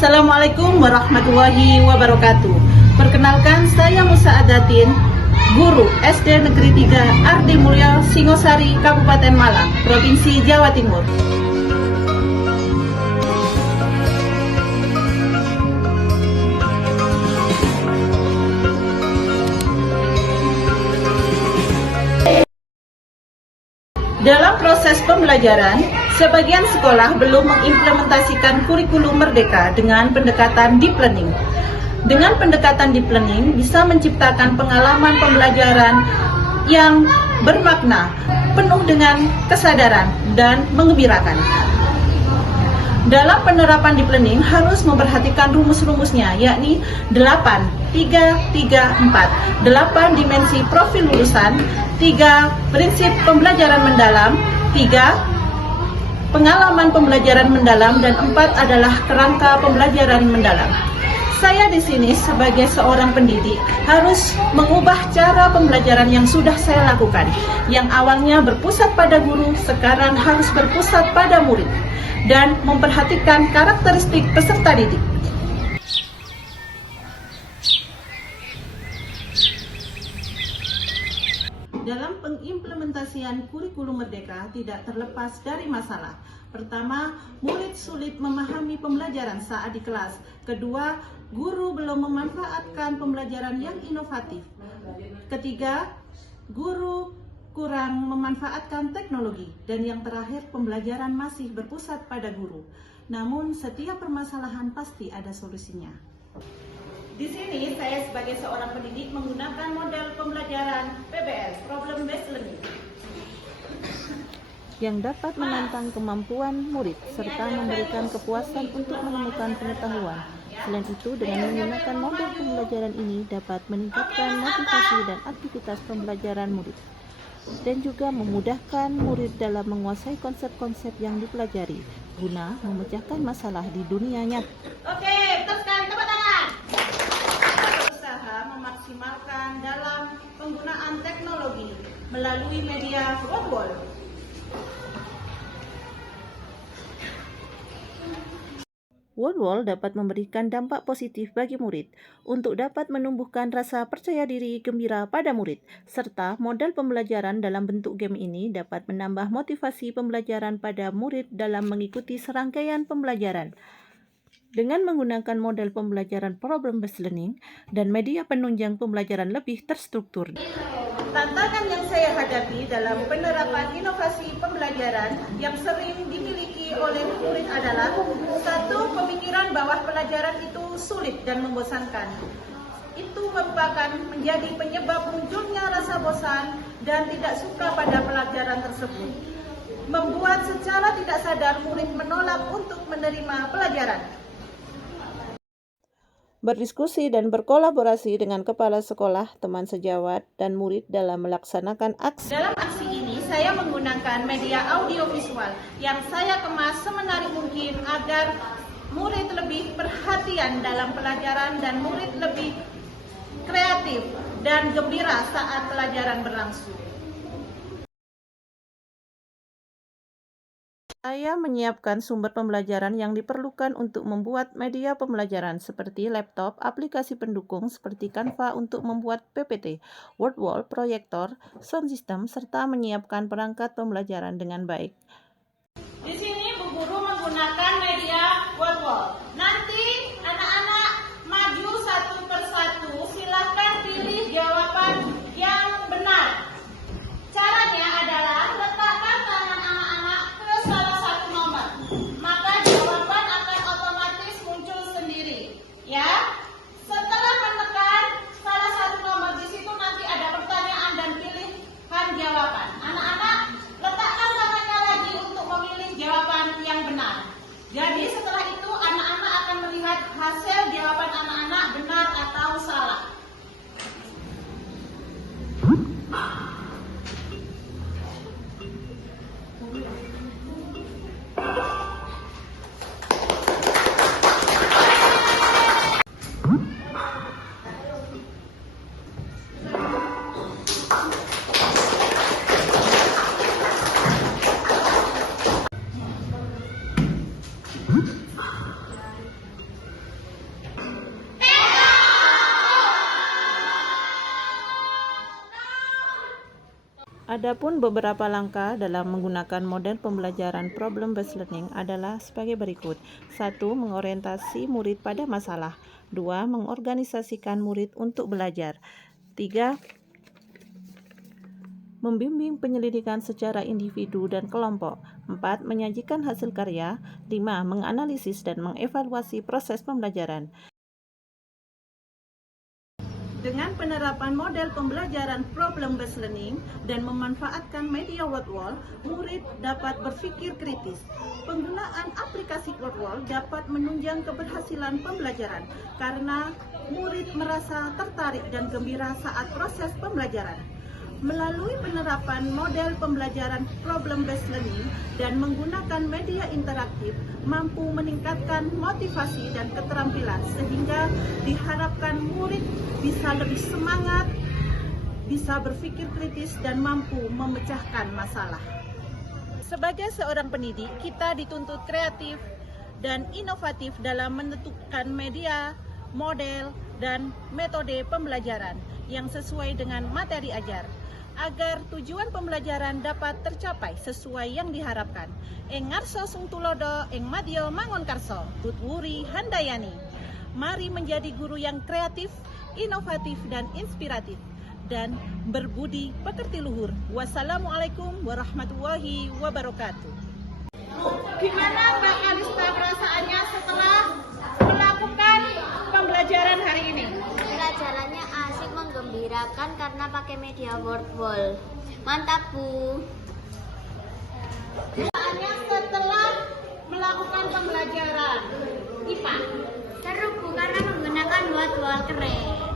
Assalamualaikum warahmatullahi wabarakatuh. Perkenalkan, saya Musa Adatin, guru SD Negeri 3 Ardi Mulya, Singosari, Kabupaten Malang, Provinsi Jawa Timur. Dalam proses pembelajaran, sebagian sekolah belum mengimplementasikan kurikulum merdeka dengan pendekatan deep learning. Dengan pendekatan deep learning bisa menciptakan pengalaman pembelajaran yang bermakna, penuh dengan kesadaran dan menggembirakan. Dalam penerapan deep learning harus memperhatikan rumus-rumusnya, yakni 8, 3, 3, 4, 8 dimensi profil lulusan, 3 prinsip pembelajaran mendalam, 3 pengalaman pembelajaran mendalam, dan 4 adalah kerangka pembelajaran mendalam. Saya di sini sebagai seorang pendidik harus mengubah cara pembelajaran yang sudah saya lakukan. Yang awalnya berpusat pada guru, sekarang harus berpusat pada murid dan memperhatikan karakteristik peserta didik. Dalam pengimplementasian kurikulum merdeka tidak terlepas dari masalah. Pertama, murid sulit memahami pembelajaran saat di kelas. Kedua, guru belum memanfaatkan pembelajaran yang inovatif. Ketiga, guru kurang memanfaatkan teknologi. Dan yang terakhir, pembelajaran masih berpusat pada guru. Namun, setiap permasalahan pasti ada solusinya. Di sini saya sebagai seorang pendidik menggunakan model pembelajaran PBL, Problem Based Learning, yang dapat menantang kemampuan murid serta memberikan kepuasan untuk menemukan pengetahuan. Selain itu, dengan menggunakan model pembelajaran ini dapat meningkatkan motivasi dan aktivitas pembelajaran murid, dan juga memudahkan murid dalam menguasai konsep-konsep yang dipelajari guna memecahkan masalah di dunia nyata. Oke, teruskan, tepuk tangan. Berusaha memaksimalkan dalam penggunaan teknologi melalui media WordWall. WordWall dapat memberikan dampak positif bagi murid untuk dapat menumbuhkan rasa percaya diri gembira pada murid, serta model pembelajaran dalam bentuk game ini dapat menambah motivasi pembelajaran pada murid dalam mengikuti serangkaian pembelajaran. Dengan menggunakan model pembelajaran Problem Based Learning dan media penunjang pembelajaran lebih terstruktur. Tantangan yang saya hadapi dalam penerapan inovasi pembelajaran yang sering dimiliki oleh murid adalah: satu, pemikiran bahwa pelajaran itu sulit dan membosankan. Itu merupakan menjadi penyebab munculnya rasa bosan dan tidak suka pada pelajaran tersebut. Membuat secara tidak sadar murid menolak untuk menerima pelajaran. Berdiskusi dan berkolaborasi dengan kepala sekolah, teman sejawat, dan murid dalam melaksanakan aksi. Dalam aksi ini, saya menggunakan media audiovisual yang saya kemas semenarik mungkin agar murid lebih perhatian dalam pelajaran dan murid lebih kreatif dan gembira saat pelajaran berlangsung. Saya menyiapkan sumber pembelajaran yang diperlukan untuk membuat media pembelajaran seperti laptop, aplikasi pendukung seperti Canva untuk membuat PPT, WordWall, proyektor, sound system, serta menyiapkan perangkat pembelajaran dengan baik. Di sini Bu Guru menggunakan media WordWall. Nanti anak-anak maju satu persatu, silakan pilih jawaban yang benar. Caranya adalah letakkan tangan anak-anak ke salah satu nomor, maka jawaban akan otomatis muncul sendiri. Ya, setelah menekan salah satu nomor, di situ nanti ada pertanyaan dan pilihan jawaban. Anak-anak letakkan tangannya lagi untuk memilih jawaban yang benar. Jadi setelah itu anak-anak akan Adapun beberapa langkah dalam menggunakan model pembelajaran problem based learning adalah sebagai berikut. 1. Mengorientasi murid pada masalah. 2. Mengorganisasikan murid untuk belajar. 3. Membimbing penyelidikan secara individu dan kelompok. 4. Menyajikan hasil karya. 5. Menganalisis dan mengevaluasi proses pembelajaran. Dengan penerapan model pembelajaran problem based learning dan memanfaatkan media WordWall, murid dapat berpikir kritis. Penggunaan aplikasi WordWall dapat menunjang keberhasilan pembelajaran karena murid merasa tertarik dan gembira saat proses pembelajaran. Melalui penerapan model pembelajaran problem based learning dan menggunakan media interaktif mampu meningkatkan motivasi dan keterampilan sehingga diharapkan murid bisa lebih semangat, bisa berpikir kritis dan mampu memecahkan masalah. Sebagai seorang pendidik, kita dituntut kreatif dan inovatif dalam menentukan media, model, dan metode pembelajaran yang sesuai dengan materi ajar, agar tujuan pembelajaran dapat tercapai sesuai yang diharapkan. Ing ngarso sung tulodo, ing madya mangun karso, tutwuri handayani. Mari menjadi guru yang kreatif, inovatif, dan inspiratif, dan berbudi pekerti luhur. Wassalamualaikum warahmatullahi wabarakatuh. Gimana Mbak Kalista perasaannya setelah melakukan pembelajaran hari ini? Pelajarannya asik, menggembirakan karena pakai media WordWall. Mantap, Bu. Perasaannya setelah melakukan pembelajaran IPA? Seru, Bu, karena menggunakan WordWall keren.